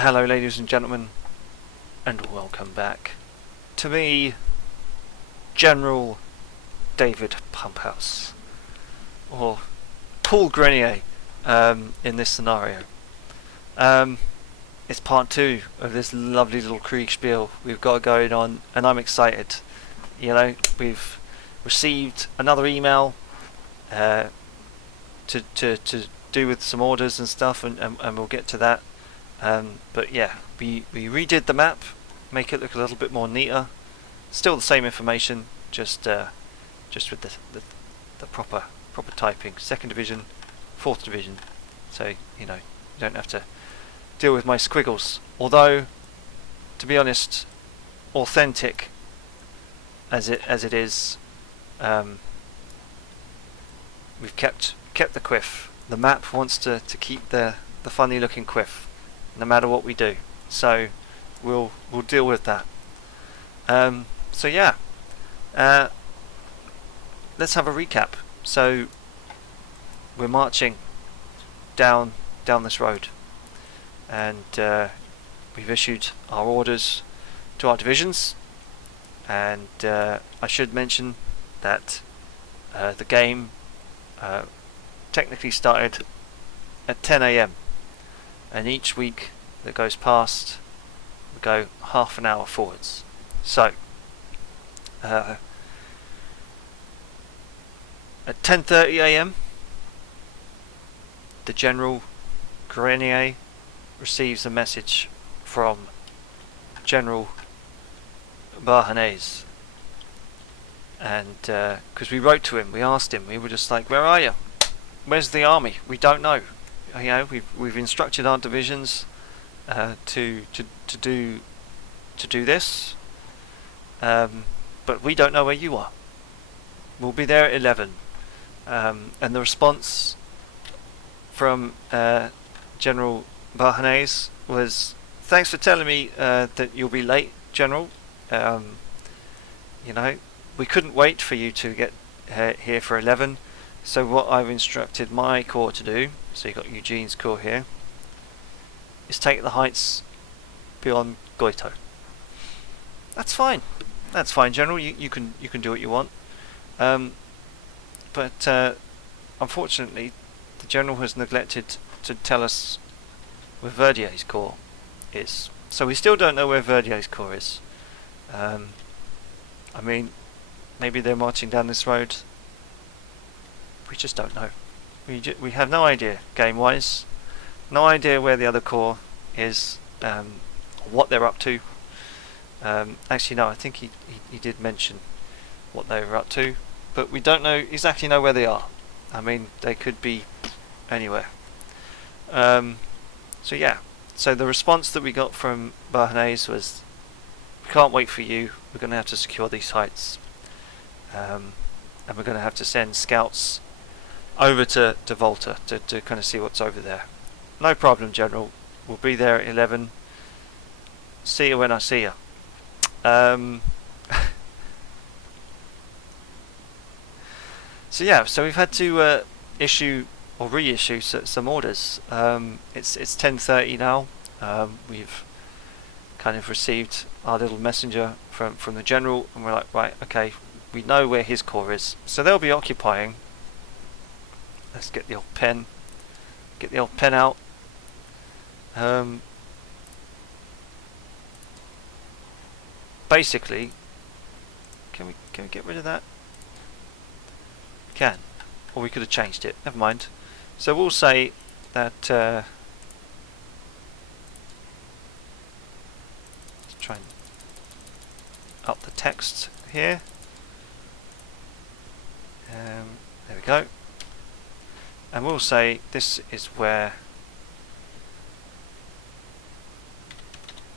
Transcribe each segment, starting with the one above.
Hello ladies and gentlemen, and welcome back to me, General David Pumphouse, or Paul Grenier, in this scenario. It's part 2 of this lovely little Kriegspiel we've got going on, and I'm excited. You know, we've received another email to do with some orders and stuff, and we'll get to that. But yeah, we redid the map, make it look a little bit more neater. Still the same information, just with the proper typing. 2nd Division, 4th Division. So you don't have to deal with my squiggles. Although, to be honest, authentic as it is, we've kept the quiff. The map wants to keep the funny looking quiff, no matter what we do. So we'll deal with that. So yeah, let's have a recap. So we're marching down this road, and we've issued our orders to our divisions. And I should mention that the game technically started at 10 AM, and each week that goes past we go half an hour forwards. So at 10:30 AM the Gen.Grenier receives a message from General Verdier, and because we wrote to him, we asked him, we were just like, where are you? Where's the army? We don't know. You know, we've instructed our divisions to do this, but we don't know where you are. We'll be there at 11. And the response from General Verdier was, thanks for telling me that you'll be late, General. You know, we couldn't wait for you to get here for 11. So what I've instructed my corps to do, so you've got Eugene's corps here, is take the heights beyond Goito. That's fine. That's fine, General. You can do what you want. But unfortunately, the General has neglected to tell us where Verdier's corps is. So we still don't know where Verdier's corps is. I mean, maybe they're marching down this road. We just don't know. We have no idea, game-wise. No idea where the other corps is, what they're up to. Actually, no, I think he did mention what they were up to, but we don't exactly know where they are. I mean, they could be anywhere. So yeah, so the response that we got from Verdier was, we can't wait for you, we're going to have to secure these heights. And we're going to have to send scouts over to Volta to kind of see what's over there. No problem, General. We'll be there at 11. See you when I see you. So yeah, so we've had to issue or reissue some orders. It's 10:30 now. We've kind of received our little messenger from the General, and we're like, right, okay, we know where his corps is. So they'll be occupying. Let's get the old pen. Get the old pen out. Basically, can we get rid of that? Can, or we could have changed it. Never mind. So we'll say that. Let's try and up the text here. There we go. And we'll say this is where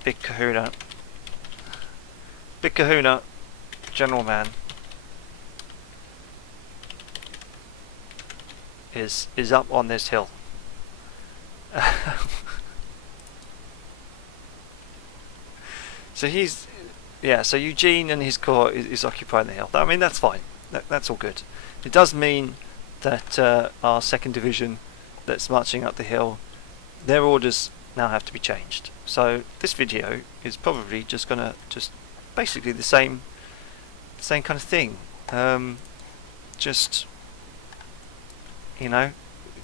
Big Kahuna, General Man, is up on this hill. So he's, yeah, so Eugene and his corps is occupying the hill. I mean, that's fine. That's all good. It does mean that our 2nd Division that's marching up the hill, their orders now have to be changed. So this video is probably just gonna basically the same kind of thing. Just, you know,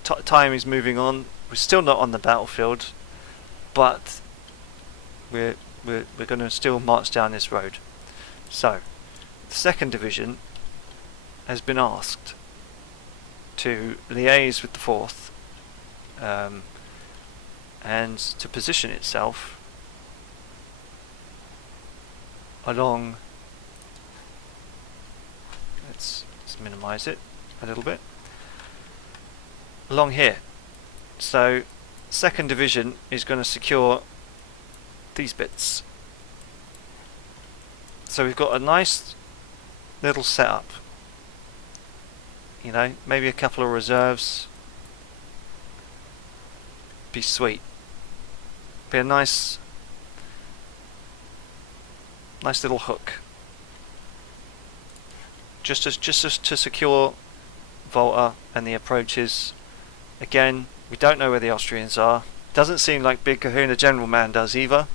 time is moving on. We're still not on the battlefield, but we're going to still march down this road. So the 2nd Division has been asked to liaise with the 4th and to position itself along. Let's minimize it a little bit. Along here. So 2nd Division is going to secure these bits. So we've got a nice little setup. You know, maybe a couple of reserves. Be sweet. Be a nice little hook. Just to secure Volta and the approaches. Again, we don't know where the Austrians are. Doesn't seem like Big Kahuna General Man does either.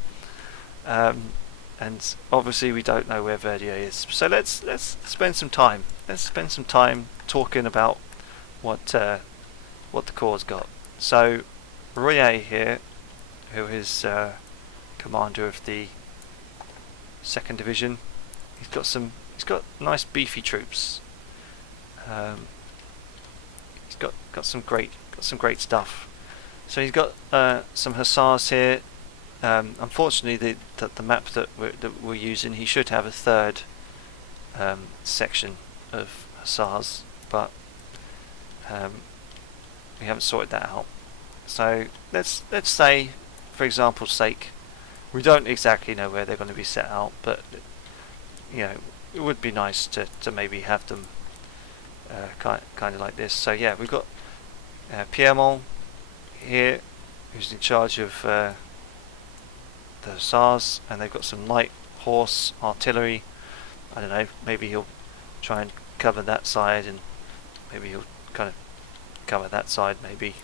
And obviously we don't know where Verdier is. So let's spend some time. Let's spend some time talking about what the Corps got. So Verdier here, who is commander of the 2nd Division, he's got nice beefy troops. He's got some great stuff. So he's got some hussars here. Unfortunately, the map that we're using, he should have a 3rd section of hussars, but we haven't sorted that out. So let's say, for example's sake, we don't exactly know where they're going to be set out, but you know, it would be nice to maybe have them kind of like this. So yeah, we've got Piedmont here, who's in charge of the hussars, and they've got some light horse artillery. I don't know, maybe he'll try and cover that side, and maybe he'll kind of cover that side maybe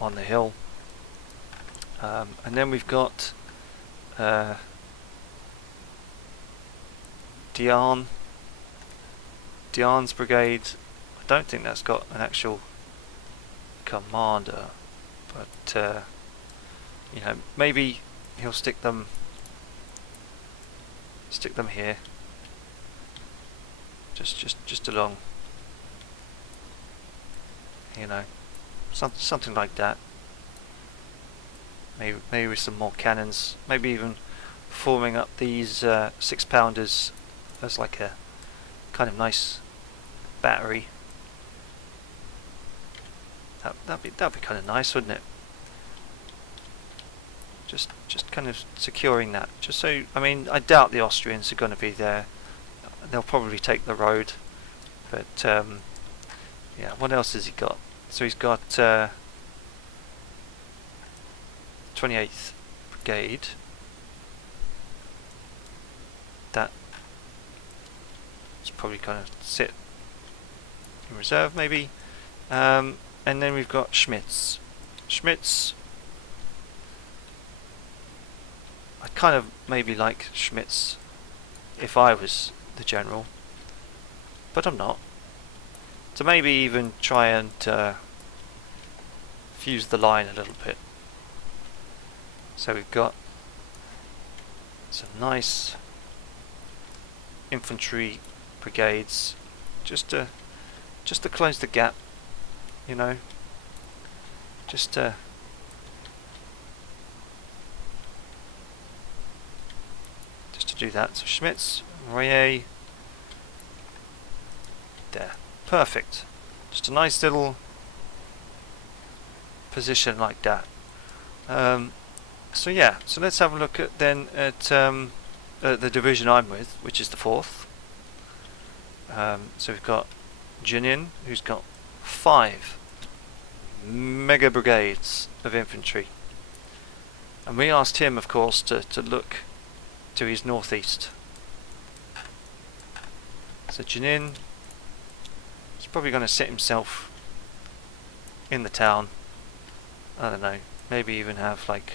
on the hill. And then we've got Diane's brigade. I don't think that's got an actual commander, but you know, maybe he'll stick them here, just along, you know, something like that. Maybe with some more cannons, maybe even forming up these 6-pounders as like a kind of nice battery. That'd be kind of nice, wouldn't it? Just kind of securing that. Just so, I mean, I doubt the Austrians are going to be there. They'll probably take the road. But yeah, what else has he got? So he's got 28th Brigade. That is probably going to sit in reserve, maybe. And then we've got Schmitz. Schmitz, I kind of maybe like Schmitz if I was the general, but I'm not. So maybe even try and fuse the line a little bit. So we've got some nice infantry brigades just to close the gap, you know, just to do that. So Schmitz, Royer, there, perfect. Just a nice little position like that. So yeah, so let's have a look at the division I'm with, which is the 4th. So we've got Eugene, who's got 5 mega brigades of infantry, and we asked him, of course, to look to his northeast. So Eugene is probably going to sit himself in the town. I don't know, maybe even have like,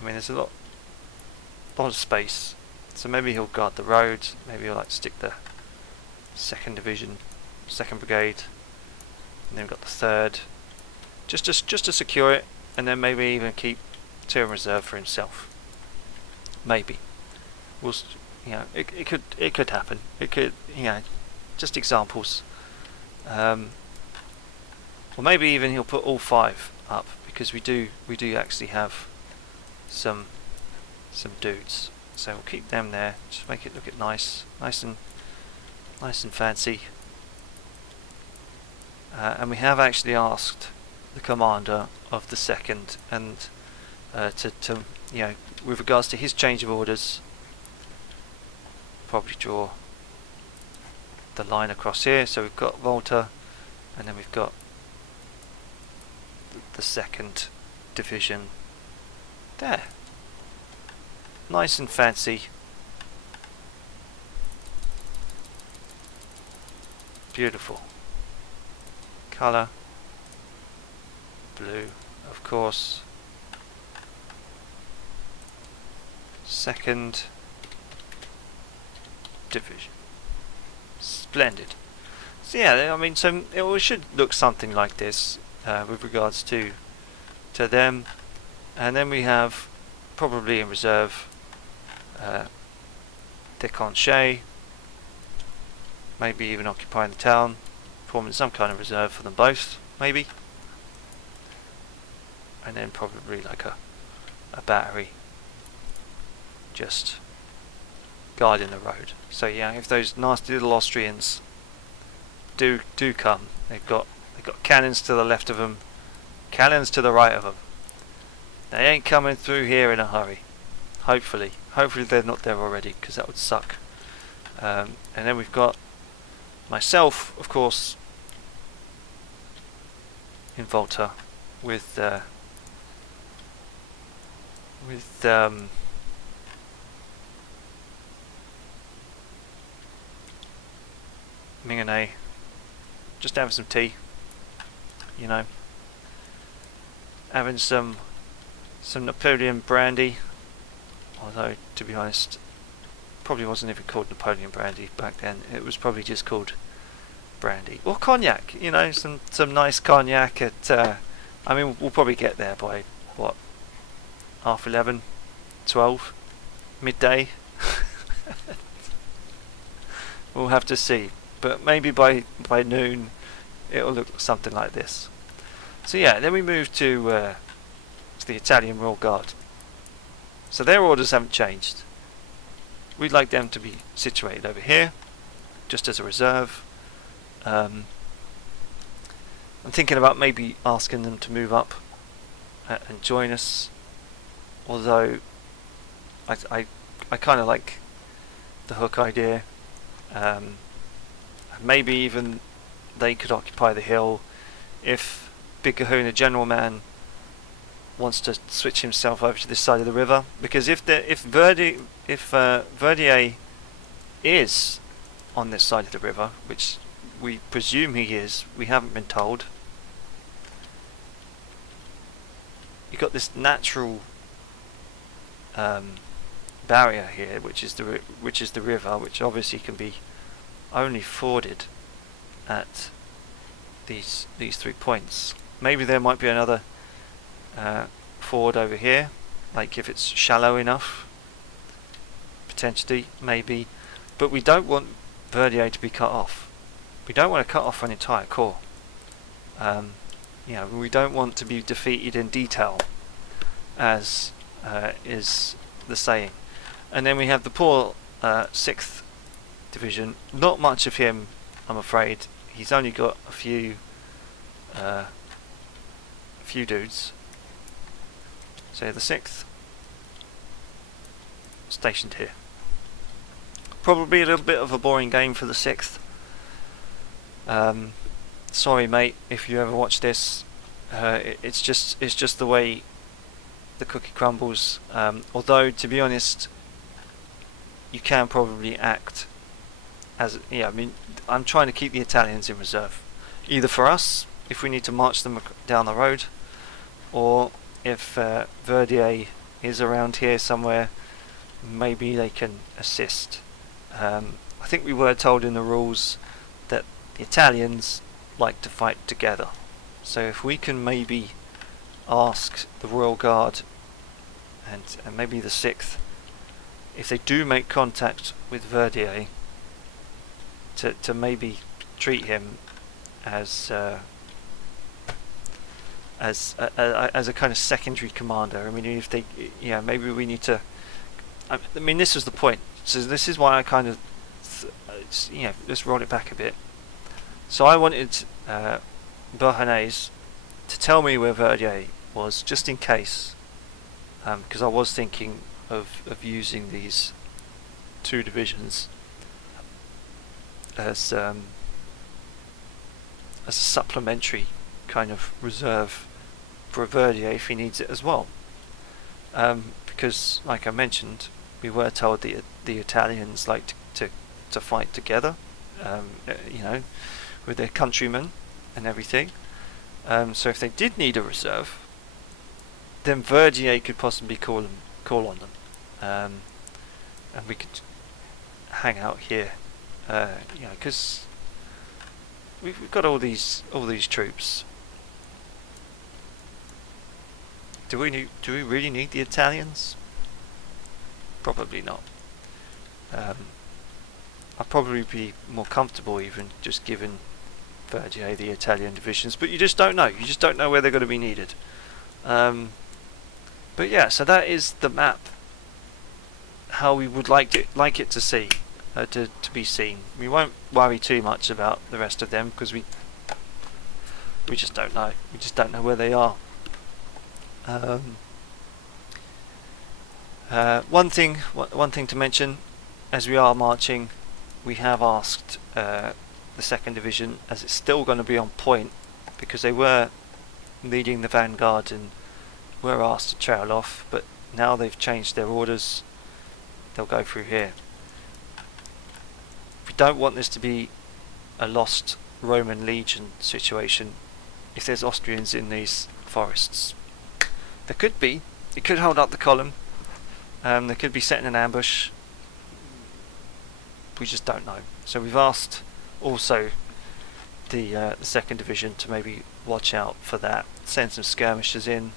I mean, there's a lot of space, so maybe he'll guard the road. Maybe he'll like stick the 2nd Division, 2nd Brigade, and then we've got the 3rd, just to secure it, and then maybe even keep 2 in reserve for himself. Maybe we'll, it could happen. It could, just examples. Or maybe even he'll put all 5 up, because we do actually have some dudes. So we'll keep them there. Just make it look nice and fancy. And we have actually asked the commander of the 2nd and to with regards to his change of orders, probably draw the line across here. So we've got Volta, and then we've got the 2nd Division there. Nice and fancy. Beautiful. Colour. Blue, of course. 2nd Division. Splendid. So yeah, I mean, so it should look something like this with regards to them. And then we have, probably in reserve, Desconchets, maybe even occupying the town, forming some kind of reserve for them both, maybe. And then probably like a battery just guarding the road. So yeah, if those nasty little Austrians do come, they've got cannons to the left of them, cannons to the right of them. They ain't coming through here in a hurry. Hopefully they're not there already, because that would suck. And then we've got myself, of course, in Volta with Mingane, just having some tea, having some Napoleon brandy, although to be honest, probably wasn't even called Napoleon brandy back then. It was probably just called brandy or cognac. Some nice cognac at. I mean, we'll probably get there by what, 11:30, 12, midday. We'll have to see, but maybe by noon it'll look something like this. So yeah, then we move to the Italian Royal Guard. So their orders haven't changed. We'd like them to be situated over here, just as a reserve. I'm thinking about maybe asking them to move up and join us, although I kind of like the Hook idea. Maybe even they could occupy the hill if Big Kahuna General Man wants to switch himself over to this side of the river, because if Verdier is on this side of the river, which we presume he is, we haven't been told, you've got this natural barrier here, which is the river, which obviously can be only forded at these 3 points. Maybe there might be another ford over here, like if it's shallow enough, potentially, maybe. But we don't want Verdier to be cut off. We don't want to cut off an entire corps. We don't want to be defeated in detail, as is the saying. And then we have the poor 6th Division. Not much of him, I'm afraid. He's only got a few dudes. So the 6th stationed here. Probably a little bit of a boring game for the 6th. Sorry, mate, if you ever watch this. It's just the way the cookie crumbles. Although, to be honest, you can probably act as I'm trying to keep the Italians in reserve, either for us if we need to march them down the road, or if Verdier is around here somewhere, maybe they can assist. I think we were told in the rules that the Italians like to fight together, so if we can maybe ask the Royal Guard and maybe the 6th, if they do make contact with Verdier, to maybe treat him as a kind of secondary commander. I mean, if they, maybe we need to. I mean, this was the point. So this is why I kind of, just roll it back a bit. So I wanted Beauharnais to tell me where Verdier was, just in case, because I was thinking of using these 2 divisions as a supplementary kind of reserve for Verdier if he needs it as well. Because, like I mentioned, we were told the Italians like to fight together, with their countrymen and everything. So if they did need a reserve, then Verdier could possibly call on them, and we could hang out here, because we've got all these troops. Do we really need the Italians? Probably not. I'd probably be more comfortable even just giving Verdier the Italian divisions, but you just don't know. You just don't know where they're going to be needed. But yeah, so that is the map. How we would like it to be seen. We won't worry too much about the rest of them because we just don't know. We just don't know where they are. One thing to mention, as we are marching, we have asked the 2nd Division, as it's still going to be on point, because they were leading the vanguard and were asked to trail off, but now they've changed their orders. They'll go through here. We don't want this to be a lost Roman legion situation if there's Austrians in these forests. There could be. It could hold up the column. They could be setting an ambush. We just don't know. So we've asked also the 2nd Division to maybe watch out for that. Send some skirmishers in.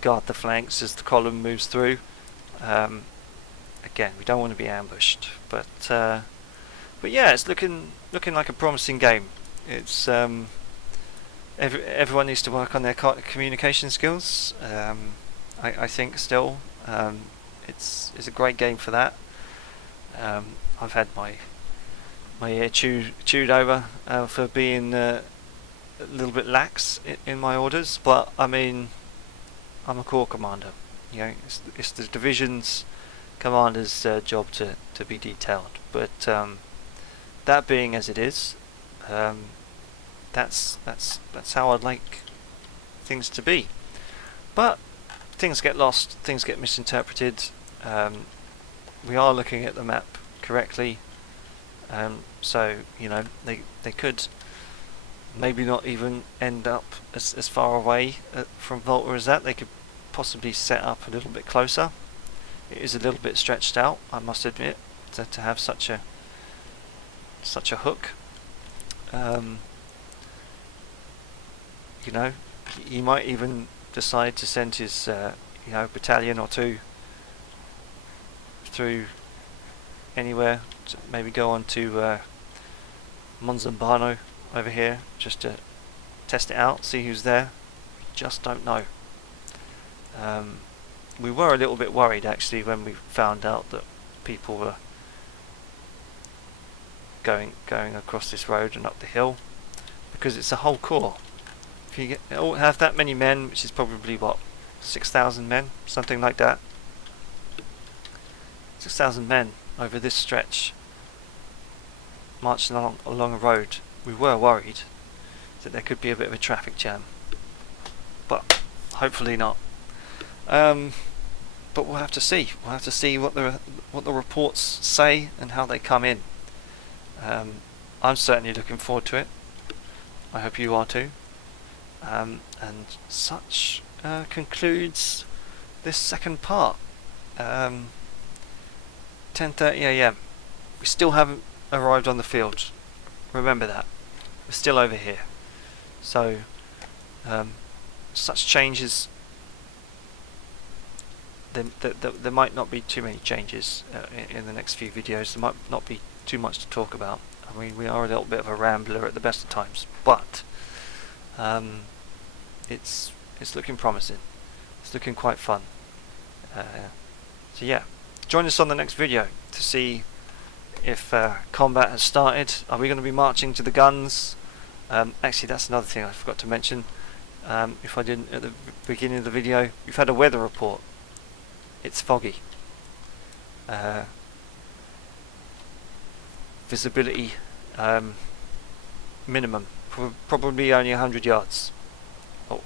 Guard the flanks as the column moves through. Again, we don't want to be ambushed. But yeah, it's looking like a promising game. It's everyone needs to work on their communication skills. I think still, it's a great game for that. I've had my ear chewed over for being a little bit lax in my orders, but I mean, I'm a corps commander. It's the division's commander's job to be detailed. But that being as it is, that's how I'd like things to be. But things get lost, things get misinterpreted. We are looking at the map correctly, so they could maybe not even end up as far away from Volta as that. They could possibly set up a little bit closer. It is a little bit stretched out, I must admit, to have such a hook. He might even decide to send his battalion or 2 through anywhere, to maybe go on to Monzambano over here just to test it out, see who's there. Just don't know. We were a little bit worried actually when we found out that people were going across this road and up the hill, because it's a whole corps. If you have that many men, which is probably what, 6,000 men, something like that. 6,000 men over this stretch, marching along a road. We were worried that there could be a bit of a traffic jam, but hopefully not. But we'll have to see. We'll have to see what the reports say and how they come in. I'm certainly looking forward to it. I hope you are too. And such concludes this second part. 10:30 a.m. We still haven't arrived on the field. Remember that. We're still over here. So, such changes. There might not be too many changes in the next few videos. There might not be too much to talk about. I mean, we are a little bit of a rambler at the best of times, but it's looking promising. It's looking quite fun. So yeah, join us on the next video to see if combat has started. Are we going to be marching to the guns? Actually, that's another thing I forgot to mention. If I didn't at the beginning of the video, we've had a weather report. It's foggy. Visibility minimum, probably only 100 yards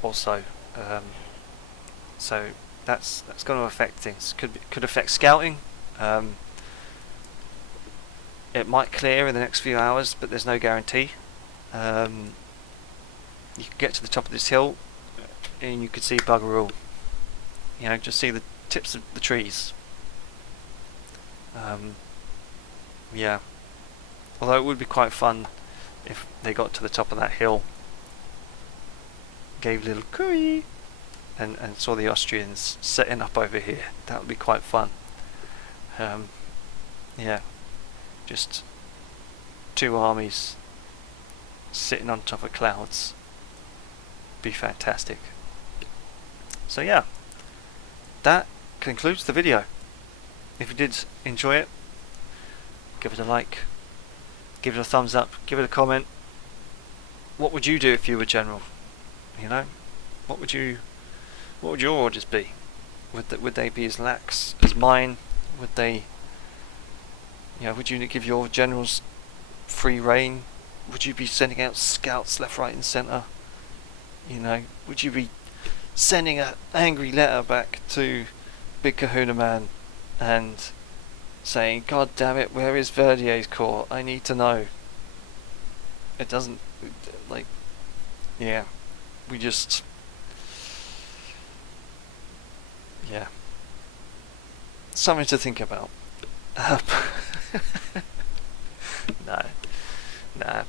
or so. So that's going to affect things. Could affect scouting. It might clear in the next few hours, but there's no guarantee. You could get to the top of this hill and you could see bugger all. You know, just see the tips of the trees. Yeah. Although it would be quite fun if they got to the top of that hill, gave a little cooey, and saw the Austrians setting up over here. That would be quite fun. Yeah. Just two armies sitting on top of clouds. Be fantastic. So yeah, that concludes the video. If you did enjoy it, give it a like, give it a thumbs up, give it a comment. What would you do if you were general? You know, what would your orders be? Would they be as lax as mine? Would they, you know, would you give your generals free reign? Would you be sending out scouts left, right, and centre? You know, would you be sending an angry letter back to Big Kahuna Man and saying, "God damn it, where is Verdier's corps? I need to know." It doesn't, like, yeah, we just, yeah, something to think about. No, nah.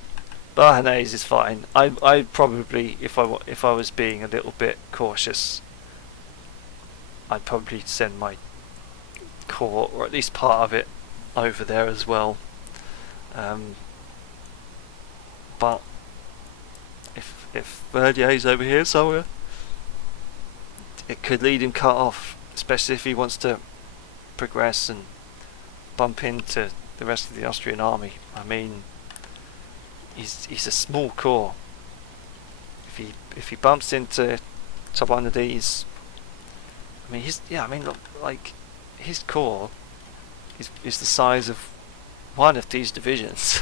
Barhanese is fine. I probably, if I was being a little bit cautious, I'd probably send my corps, or at least part of it, over there as well. But if Verdier's over here somewhere, it could lead him cut off, especially if he wants to progress and bump into the rest of the Austrian army. I mean, he's a small corps. If he bumps into one of these, I mean, look, like, his corps is the size of one of these divisions.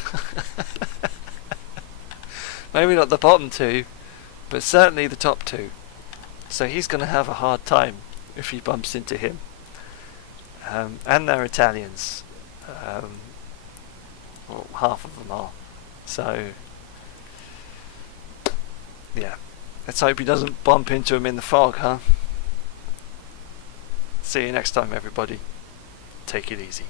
Maybe not the bottom two, but certainly the top two. So he's going to have a hard time if he bumps into him. And they're Italians. Well, half of them are. So, yeah. Let's hope he doesn't bump into him in the fog, huh? See you next time, everybody. Take it easy.